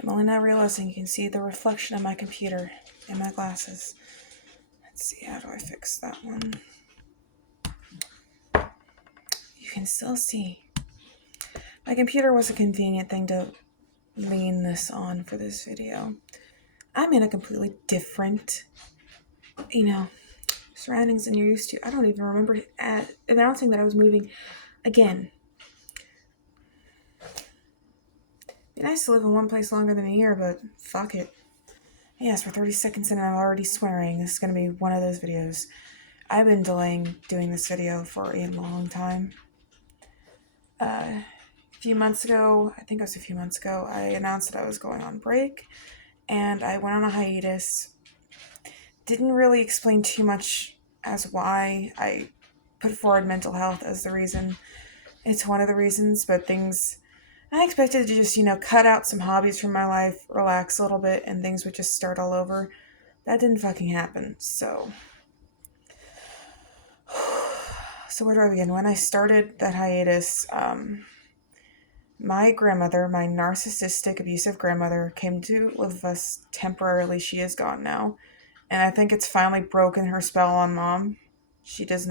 I'm only now realizing you can see the reflection of my computer in my glasses. Let's see, how do I fix that one? You can still see. My computer was a convenient thing to lean this on for this video. I'm in a completely different, surroundings than you're used to. I don't even remember announcing that I was moving again. It'd be nice to live in one place longer than a year, but fuck it. Yes, we're 30 seconds in and I'm already swearing. This is going to be one of those videos. I've been delaying doing this video for a long time. A few months ago, I think it was a few months ago, I announced that I was going on break and I went on a hiatus. Didn't really explain too much as why. I put forward mental health as the reason. It's one of the reasons, but I expected to just, cut out some hobbies from my life, relax a little bit, and things would just start all over. That didn't fucking happen, so where do I begin? When I started that hiatus, my grandmother, my narcissistic, abusive grandmother, came to live with us temporarily. She is gone now. And I think it's finally broken her spell on Mom. She just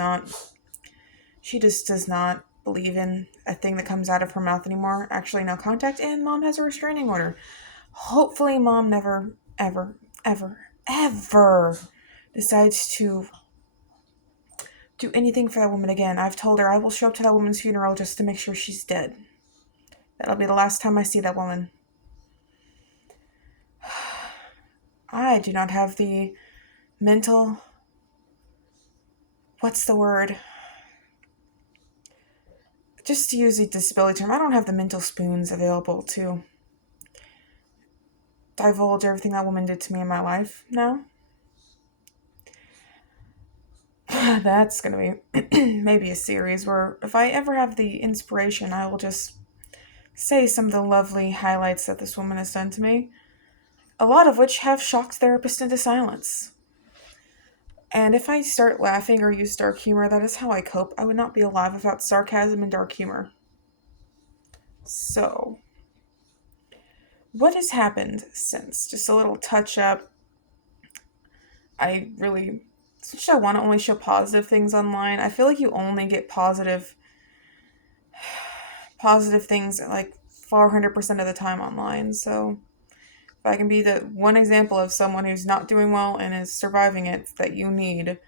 does not believe in a thing that comes out of her mouth anymore. Actually, no contact, and Mom has a restraining order. Hopefully Mom never, ever, ever, ever decides to do anything for that woman again. I've told her I will show up to that woman's funeral just to make sure she's dead. That'll be the last time I see that woman. I do not have the mental... What's the word? Just to use a disability term, I don't have the mental spoons available to divulge everything that woman did to me in my life now. That's going to be maybe a series where if I ever have the inspiration, I will just say some of the lovely highlights that this woman has done to me, a lot of which have shocked therapists into silence. And if I start laughing or use dark humor, that is how I cope. I would not be alive without sarcasm and dark humor. So, what has happened since? Just a little touch up. Since I want to only show positive things online, I feel like you only get positive things like 400% of the time online. So if I can be the one example of someone who's not doing well and is surviving it that you need,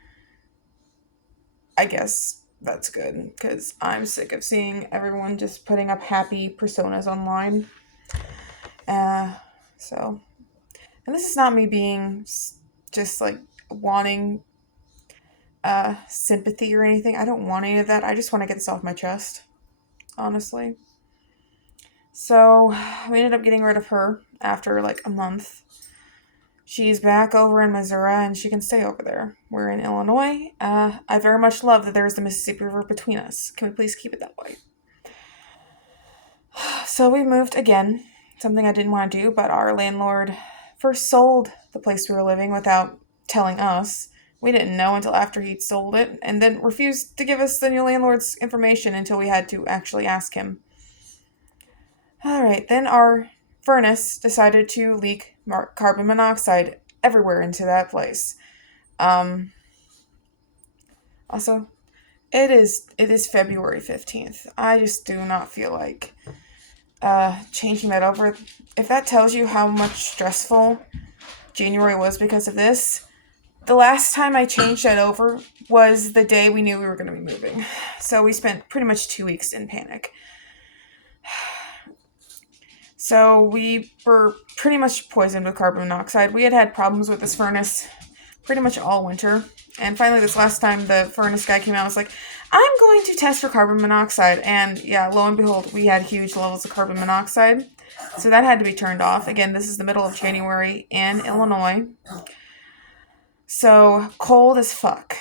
I guess that's good, because I'm sick of seeing everyone just putting up happy personas online. And this is not me being just like wanting sympathy or anything. I don't want any of that. I just want to get this off my chest, honestly. So we ended up getting rid of her after like a month. She's back over in Missouri and she can stay over there. We're in Illinois. I very much love that there's the Mississippi River between us. Can we please keep it that way? So we moved again, something I didn't want to do, but our landlord first sold the place we were living without telling us. We didn't know until after he'd sold it, and then refused to give us the new landlord's information until we had to actually ask him. Alright, then our furnace decided to leak carbon monoxide everywhere into that place. Also, it is February 15th. I just do not feel like changing that over. If that tells you how much stressful January was because of this, the last time I changed that over was the day we knew we were going to be moving. So we spent pretty much 2 weeks in panic. So we were pretty much poisoned with carbon monoxide. We had problems with this furnace pretty much all winter. And finally, this last time, the furnace guy came out and was like, I'm going to test for carbon monoxide. And yeah, lo and behold, we had huge levels of carbon monoxide. So that had to be turned off. Again, this is the middle of January in Illinois. So cold as fuck.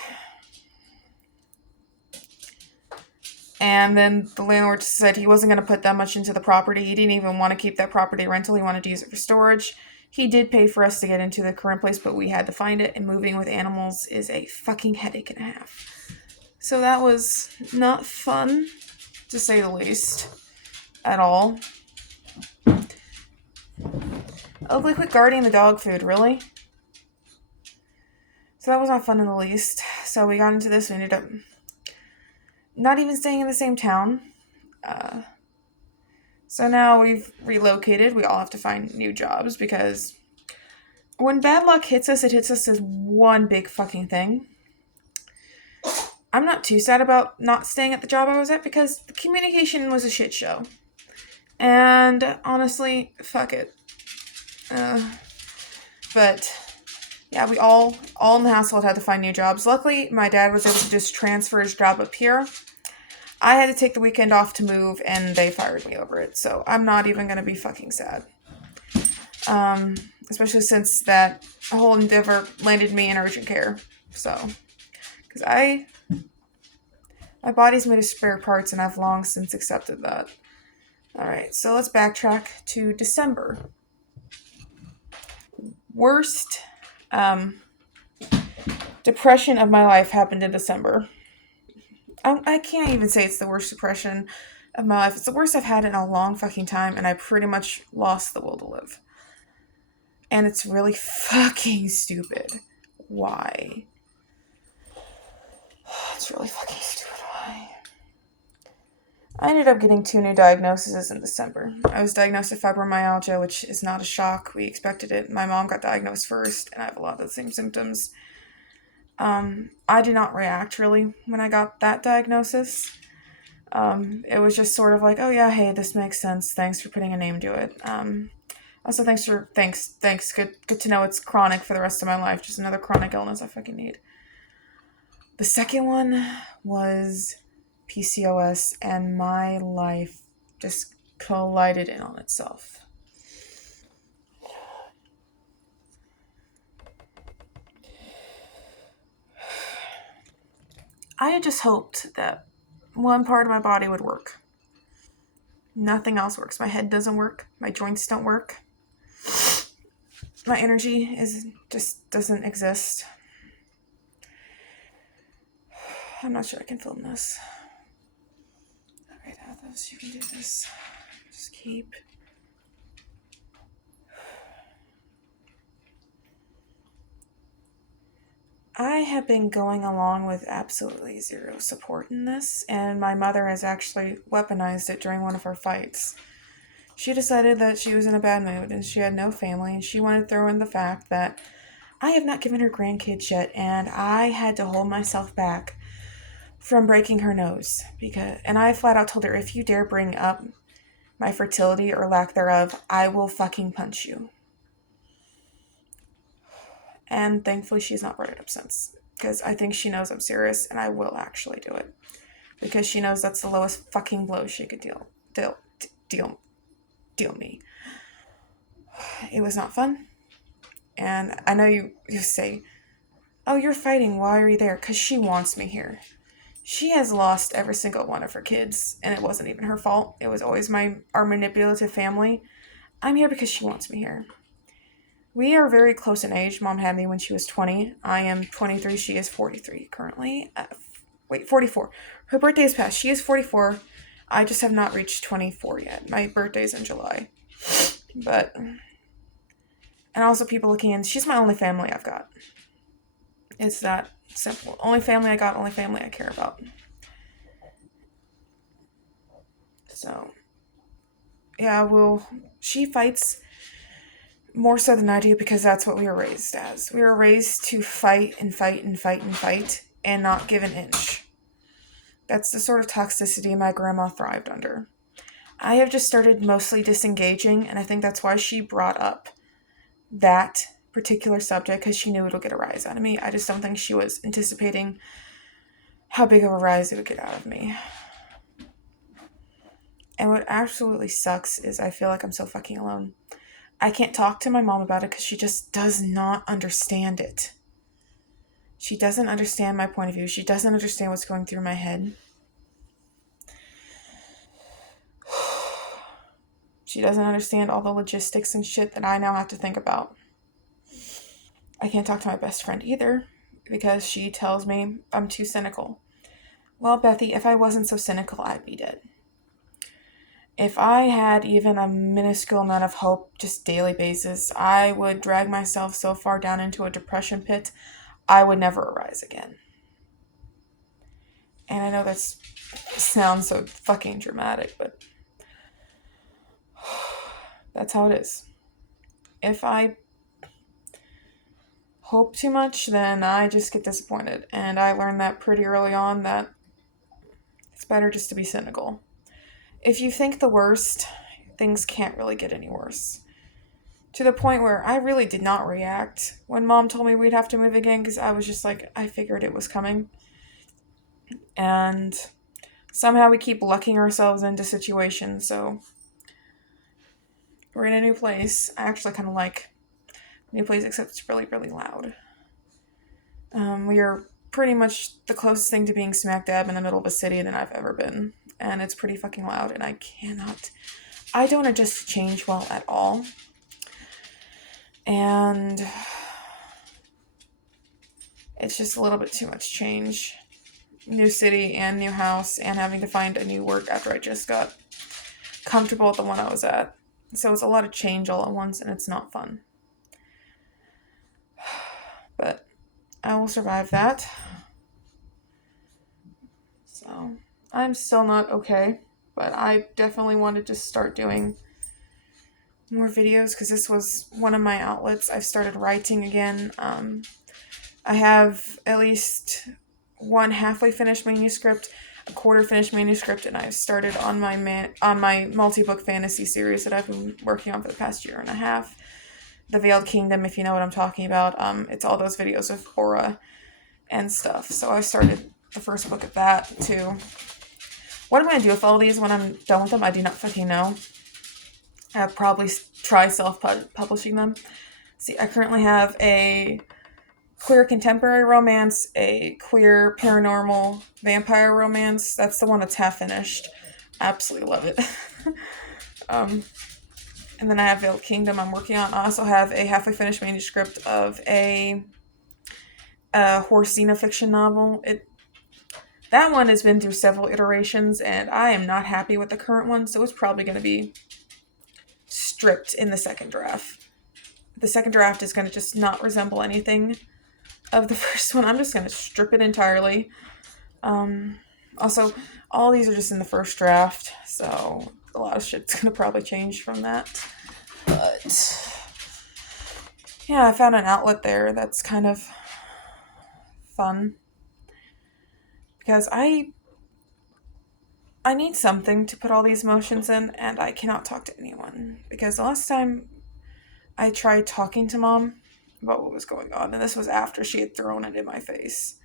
And then the landlord said he wasn't going to put that much into the property. He didn't even want to keep that property rental. He wanted to use it for storage. He did pay for us to get into the current place, but we had to find it. And moving with animals is a fucking headache and a half. So that was not fun, to say the least, at all. Oakley, quit guarding the dog food, really? So that was not fun in the least. So we got into this. We ended up not even staying in the same town. So now we've relocated. We all have to find new jobs because when bad luck hits us, it hits us as one big fucking thing. I'm not too sad about not staying at the job I was at because the communication was a shit show. And honestly, fuck it. But yeah, we all in the household had to find new jobs. Luckily, my dad was able to just transfer his job up here. I had to take the weekend off to move, and they fired me over it. So I'm not even going to be fucking sad. Especially since that whole endeavor landed me in urgent care. So, because my body's made of spare parts, and I've long since accepted that. Alright, so let's backtrack to December. Worst depression of my life happened in December. I can't even say it's the worst depression of my life. It's the worst I've had in a long fucking time, and I pretty much lost the will to live. And it's really fucking stupid. Why? It's really fucking stupid. Why? I ended up getting 2 new diagnoses in December. I was diagnosed with fibromyalgia, which is not a shock. We expected it. My mom got diagnosed first, and I have a lot of the same symptoms. I did not react really when I got that diagnosis. It was just sort of like, oh yeah, hey, this makes sense. Thanks for putting a name to it. Also, thanks. Good to know it's chronic for the rest of my life. Just another chronic illness I fucking need. The second one was PCOS, and my life just collided in on itself. I had just hoped that one part of my body would work. Nothing else works. My head doesn't work. My joints don't work. My energy just doesn't exist. I'm not sure I can film this. Alright, Athos, you can do this. Just keep. I have been going along with absolutely zero support in this, and my mother has actually weaponized it during one of our fights. She decided that she was in a bad mood and she had no family, and she wanted to throw in the fact that I have not given her grandkids yet, and I had to hold myself back from breaking her nose. And I flat out told her, if you dare bring up my fertility or lack thereof, I will fucking punch you. And thankfully she's not brought it up since, because I think she knows I'm serious and I will actually do it, because she knows that's the lowest fucking blow she could deal me. It was not fun. And I know you say, oh, you're fighting, why are you there? Because she wants me here. She has lost every single one of her kids, and it wasn't even her fault. It was always our manipulative family. I'm here because she wants me here. We are very close in age. Mom had me when she was 20. I am 23. She is 43 currently. 44. Her birthday is past. She is 44. I just have not reached 24 yet. My birthday's in July. But, and also people looking in, she's my only family I've got. It's that simple. Only family I got, only family I care about. So, yeah, she fights more so than I do, because that's what we were raised as. We were raised to fight and fight and fight and fight and not give an inch. That's the sort of toxicity my grandma thrived under. I have just started mostly disengaging, and I think that's why she brought up that particular subject, because she knew it'll get a rise out of me. I just don't think she was anticipating how big of a rise it would get out of me. And what absolutely sucks is I feel like I'm so fucking alone. I can't talk to my mom about it because she just does not understand it. She doesn't understand my point of view. She doesn't understand what's going through my head. She doesn't understand all the logistics and shit that I now have to think about. I can't talk to my best friend either, because she tells me I'm too cynical. Well, Bethy, if I wasn't so cynical, I'd be dead. If I had even a minuscule amount of hope, just daily basis, I would drag myself so far down into a depression pit, I would never arise again. And I know that sounds so fucking dramatic, but that's how it is. If I hope too much, then I just get disappointed. And I learned that pretty early on, that it's better just to be cynical. If you think the worst, things can't really get any worse. To the point where I really did not react when Mom told me we'd have to move again, because I was just like, I figured it was coming. And somehow we keep lucking ourselves into situations, so we're in a new place. I actually kind of like new place, except it's really, really loud. We are pretty much the closest thing to being smack dab in the middle of a city than I've ever been. And it's pretty fucking loud, and I don't adjust to change well at all. And it's just a little bit too much change. New city and new house, and having to find a new work after I just got comfortable at the one I was at. So it's a lot of change all at once, and it's not fun. But I will survive that. So I'm still not okay, but I definitely wanted to start doing more videos because this was one of my outlets. I've started writing again. I have at least one halfway finished manuscript, a quarter finished manuscript, and I've started on my multi-book fantasy series that I've been working on for the past year and a half. The Veiled Kingdom, if you know what I'm talking about. It's all those videos of Aura and stuff. So I started the first book of that too. What I'm going to do with all these when I'm done with them, I do not fucking know. I'll probably try self-publishing them. See, I currently have a queer contemporary romance, a queer paranormal vampire romance. That's the one that's half finished. Absolutely love it. And then I have Veiled Kingdom I'm working on. I also have a halfway finished manuscript of a Horsina fiction novel. That one has been through several iterations, and I am not happy with the current one, so it's probably going to be stripped in the second draft. The second draft is going to just not resemble anything of the first one. I'm just going to strip it entirely. Also, all these are just in the first draft, so a lot of shit's going to probably change from that. But yeah, I found an outlet there that's kind of fun. Because I need something to put all these emotions in, and I cannot talk to anyone. Because the last time I tried talking to Mom about what was going on, and this was after she had thrown it in my face,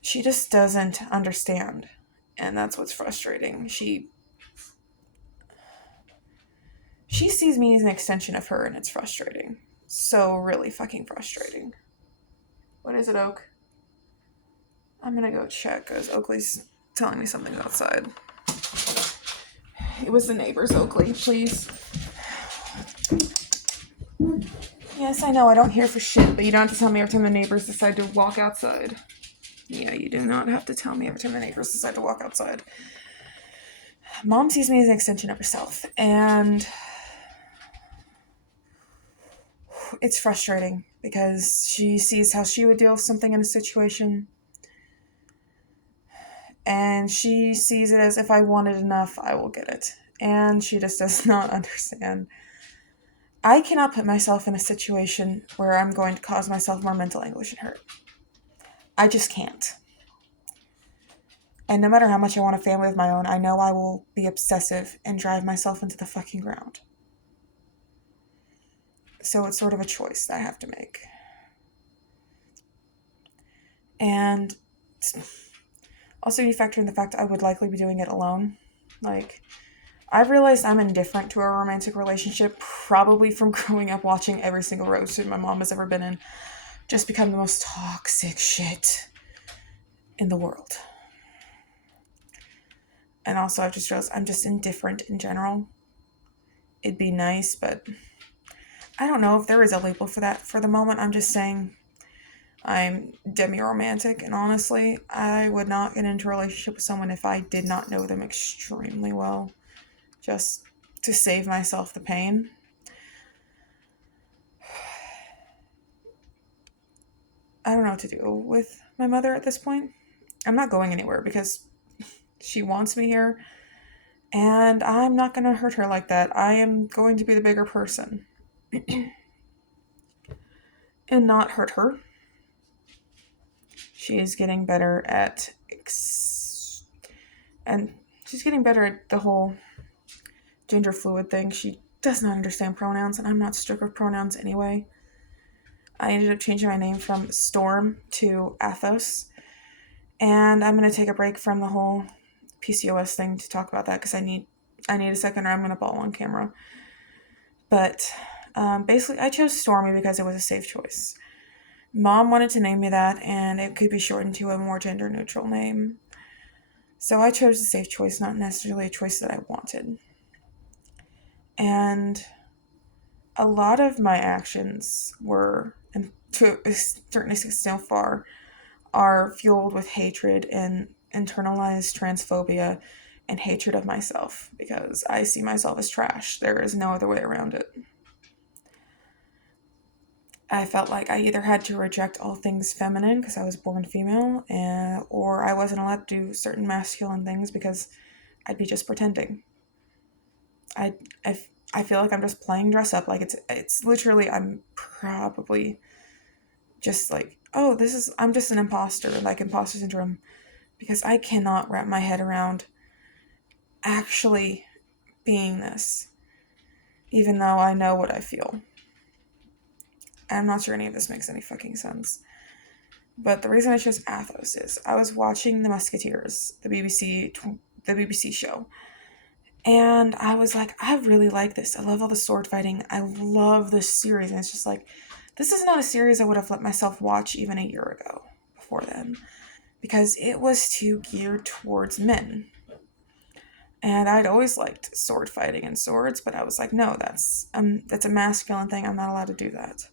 she just doesn't understand. And that's what's frustrating. She sees me as an extension of her, and it's frustrating. So really fucking frustrating. What is it, Oak? I'm gonna go check, because Oakley's telling me something outside. It was the neighbors, Oakley, please. Yes, I know, I don't hear for shit, but you don't have to tell me every time the neighbors decide to walk outside. Yeah, you do not have to tell me every time the neighbors decide to walk outside. Mom sees me as an extension of herself, and it's frustrating because she sees how she would deal with something in a situation, and she sees it as if I want it enough, I will get it. And she just does not understand. I cannot put myself in a situation where I'm going to cause myself more mental anguish and hurt. I just can't. And no matter how much I want a family of my own, I know I will be obsessive and drive myself into the fucking ground. So it's sort of a choice that I have to make. And also you factor in the fact I would likely be doing it alone. Like, I've realized I'm indifferent to a romantic relationship, probably from growing up watching every single road trip my mom has ever been in just become the most toxic shit in the world. And also I've just realized I'm just indifferent in general. It'd be nice, but I don't know if there is a label for that for the moment. I'm just saying I'm demi-romantic, and honestly, I would not get into a relationship with someone if I did not know them extremely well. just to save myself the pain. I don't know what to do with my mother at this point. I'm not going anywhere because she wants me here, and I'm not going to hurt her like that. I am going to be the bigger person and not hurt her. She is getting better at and she's getting better at the whole gender fluid thing. She does not understand pronouns, and I'm not strict with pronouns anyway. I ended up changing my name from Storm to Athos, and I'm going to take a break from the whole PCOS thing to talk about that because I need a second or I'm going to bawl on camera. But basically, I chose Stormy because it was a safe choice. Mom wanted to name me that, and it could be shortened to a more gender-neutral name. So I chose the safe choice, not necessarily a choice that I wanted. And a lot of my actions were, and to a certain extent so far, are fueled with hatred and internalized transphobia and hatred of myself because I see myself as trash. There is no other way around it. I felt like I either had to reject all things feminine because I was born female, or I wasn't allowed to do certain masculine things because I'd be just pretending. I feel like I'm just playing dress up. Like it's literally, I'm probably just like, oh, I'm just an imposter, like imposter syndrome, because I cannot wrap my head around actually being this, even though I know what I feel. I'm not sure any of this makes any fucking sense. But the reason I chose Athos is I was watching The Musketeers, the BBC show, and I was like, I really like this. I love all the sword fighting. I love this series. And it's just like, this is not a series I would have let myself watch even a year ago before then, because it was too geared towards men. And I'd always liked sword fighting and swords, but I was like, no, that's a masculine thing. I'm not allowed to do that.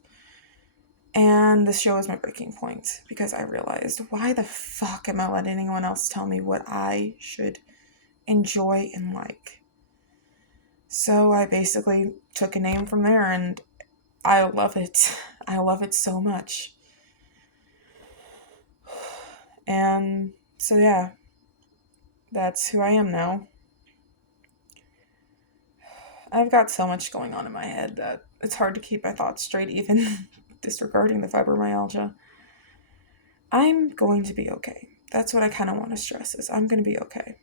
And the show was my breaking point because I realized, why the fuck am I letting anyone else tell me what I should enjoy and like? So I basically took a name from there, and I love it. I love it so much. And so yeah, that's who I am now. I've got so much going on in my head that it's hard to keep my thoughts straight, even disregarding the fibromyalgia. I'm going to be okay. That's what I kind of want to stress is I'm going to be okay.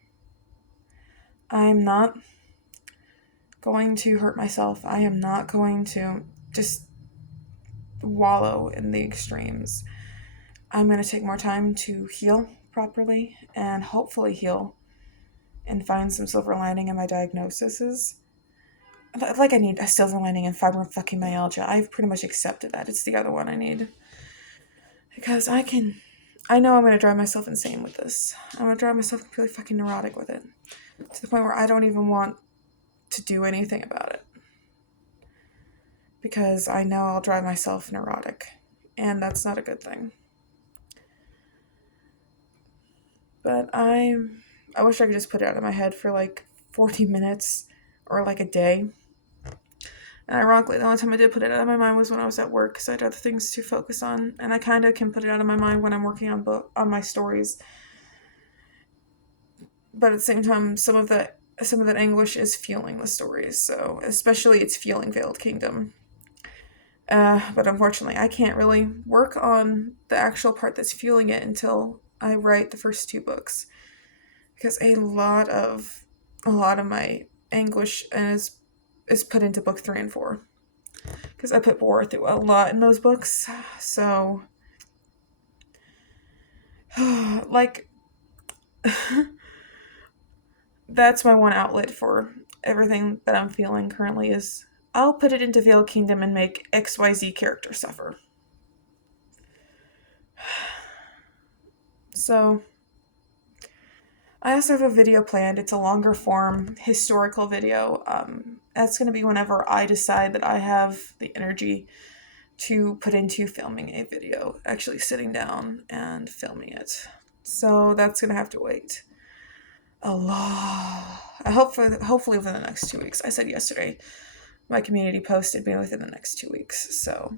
I'm not going to hurt myself. I am not going to just wallow in the extremes. I'm going to take more time to heal properly and hopefully heal and find some silver lining in my diagnoses. Like I need a silver lining in fibromyalgia. I've pretty much accepted that. It's the other one I need. Because I know I'm going to drive myself insane with this. I'm going to drive myself completely fucking neurotic with it. To the point where I don't even want to do anything about it. Because I know I'll drive myself neurotic. And that's not a good thing. But I wish I could just put it out of my head for like 40 minutes or like a day. And ironically, the only time I did put it out of my mind was when I was at work because I had other things to focus on. And I kind of can put it out of my mind when I'm working on my stories. But at the same time, some of that anguish is fueling the stories. So especially it's fueling Veiled Kingdom. But unfortunately, I can't really work on the actual part that's fueling it until I write the first 2 books, because a lot of my anguish is put into book 3 and 4, because I put Bora through a lot in those books. So, like, that's my one outlet for everything that I'm feeling currently is I'll put it into Veiled Kingdom and make XYZ character suffer. So, I also have a video planned. It's a longer form historical video. That's going to be whenever I decide that I have the energy to put into filming a video, actually sitting down and filming it. So that's going to have to wait. a lot. Hopefully within the next 2 weeks. I said yesterday my community posted me within the next 2 weeks. So,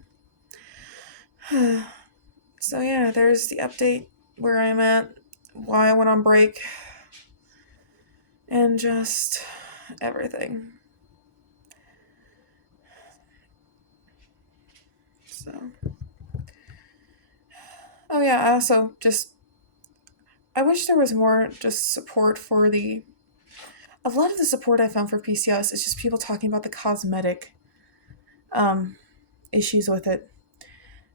so yeah, there's the update where I'm at, why I went on break, and just everything. So, oh yeah, I also I wish there was more just support for a lot of the support I found for PCOS is just people talking about the cosmetic issues with it.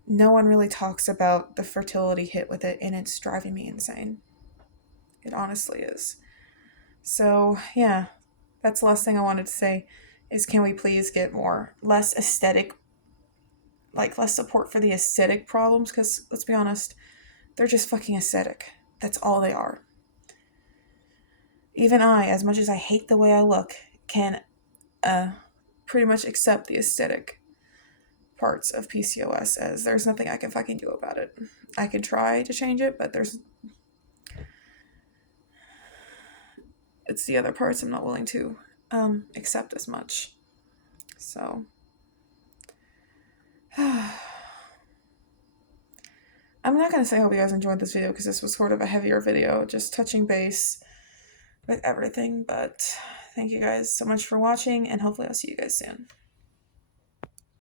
No one really talks about the fertility hit with it, and it's driving me insane. It honestly is. So, yeah, that's the last thing I wanted to say is can we please get less aesthetic, like less support for the aesthetic problems? Because let's be honest, they're just fucking aesthetic. That's all they are. Even I, as much as I hate the way I look, can pretty much accept the aesthetic parts of PCOS as there's nothing I can fucking do about it. I can try to change it, but it's the other parts I'm not willing to accept as much. So I'm not going to say I hope you guys enjoyed this video because this was sort of a heavier video, just touching base with everything. But thank you guys so much for watching, and hopefully I'll see you guys soon.